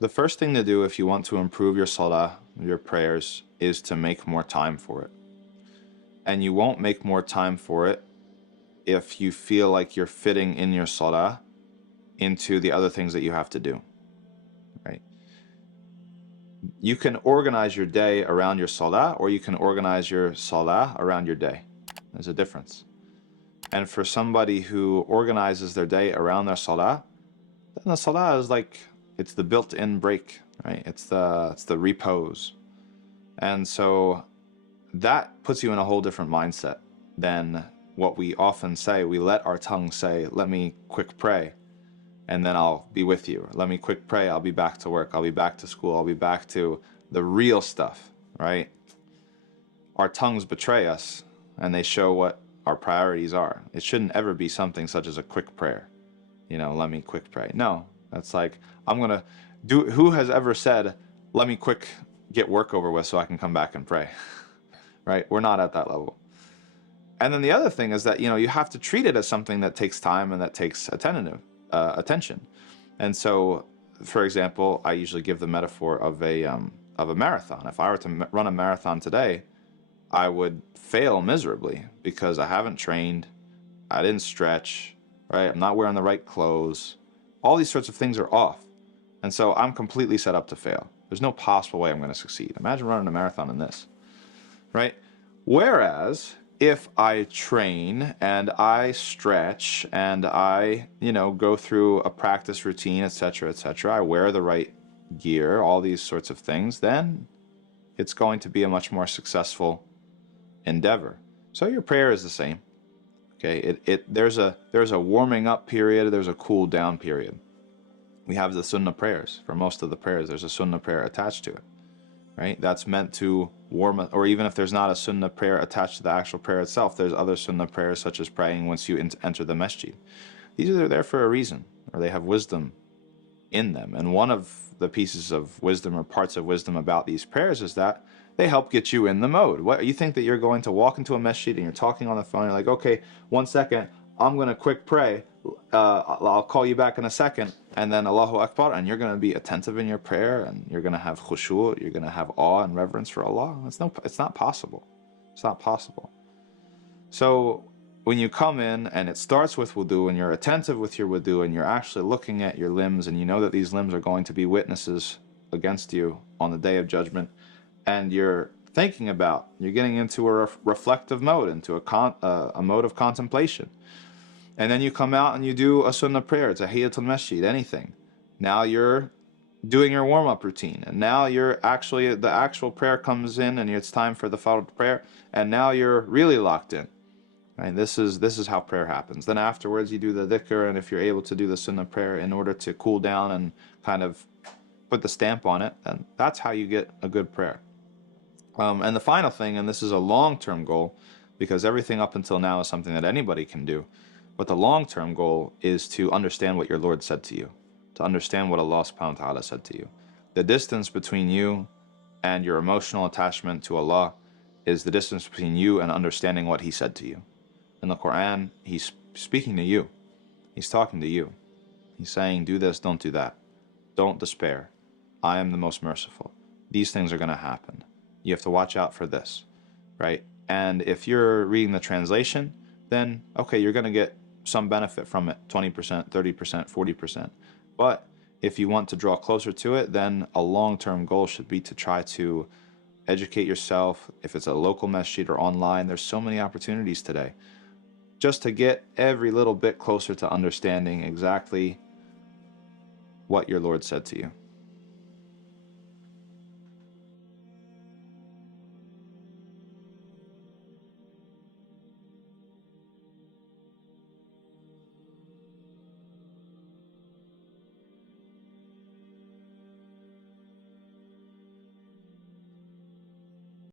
The first thing to do if you want to improve your salah, your prayers, is to make more time for it. And you won't make more time for it if you feel like you're fitting in your salah into the other things that you have to do, right? You can organize your day around your salah, or you can organize your salah around your day. There's a difference. And for somebody who organizes their day around their salah, then the salah is like, it's the built-in break, right? It's the repose. And so that puts you in a whole different mindset than what we often say. We let our tongue say, let me quick pray, and then I'll be with you. Let me quick pray, I'll be back to work, I'll be back to school, I'll be back to the real stuff, right? Our tongues betray us, and they show what our priorities are. It shouldn't ever be something such as a quick prayer. Let me quick pray. No, that's like, I'm going to do, who has ever said, let me quick get work over with so I can come back and pray, right? We're not at that level. And then the other thing is that, you have to treat it as something that takes time and that takes attention. And so, for example, I usually give the metaphor of a marathon. If I were to run a marathon today, I would fail miserably because I haven't trained, I didn't stretch, right? I'm not wearing the right clothes. All these sorts of things are off. And so I'm completely set up to fail. There's no possible way I'm going to succeed. Imagine running a marathon in this, right? Whereas if I train and I stretch and I, go through a practice routine, etc., etc., I wear the right gear, all these sorts of things, then it's going to be a much more successful endeavor. So your prayer is the same. Okay, there's a warming up period, there's a cool down period. We have the sunnah prayers. For most of the prayers, there's a sunnah prayer attached to it, right? That's meant to warm, or even if there's not a sunnah prayer attached to the actual prayer itself, there's other sunnah prayers such as praying once you enter the masjid. These are there for a reason, or they have wisdom in them. And one of the pieces of wisdom or parts of wisdom about these prayers is that they help get you in the mode. What you think that you're going to walk into a masjid and you're talking on the phone, you're like, okay, 1 second, I'm going to quick pray, I'll call you back in a second, and then Allahu Akbar, and you're going to be attentive in your prayer, and you're going to have khushu', you're going to have awe and reverence for Allah. It's not possible. It's not possible. So when you come in and it starts with wudu, and you're attentive with your wudu, and you're actually looking at your limbs, and you know that these limbs are going to be witnesses against you on the day of judgment, and you're thinking about, you're getting into a reflective mode, into a mode of contemplation. And then you come out and you do a sunnah prayer, tahiyyatul masjid, anything. Now you're doing your warm-up routine, and now the actual prayer comes in, and it's time for the fard prayer, and now you're really locked in. Right? This is how prayer happens. Then afterwards you do the dhikr, and if you're able to do the sunnah prayer in order to cool down and kind of put the stamp on it, then that's how you get a good prayer. And the final thing, and this is a long-term goal, because everything up until now is something that anybody can do, but the long-term goal is to understand what your Lord said to you, to understand what Allah subhanahu wa ta'ala said to you. The distance between you and your emotional attachment to Allah is the distance between you and understanding what He said to you. In the Quran, He's speaking to you. He's talking to you. He's saying, do this, don't do that. Don't despair. I am the most merciful. These things are going to happen. You have to watch out for this, right? And if you're reading the translation, then, okay, you're going to get some benefit from it, 20%, 30%, 40%. But if you want to draw closer to it, then a long-term goal should be to try to educate yourself. If it's a local masjid or online, there's so many opportunities today, just to get every little bit closer to understanding exactly what your Lord said to you.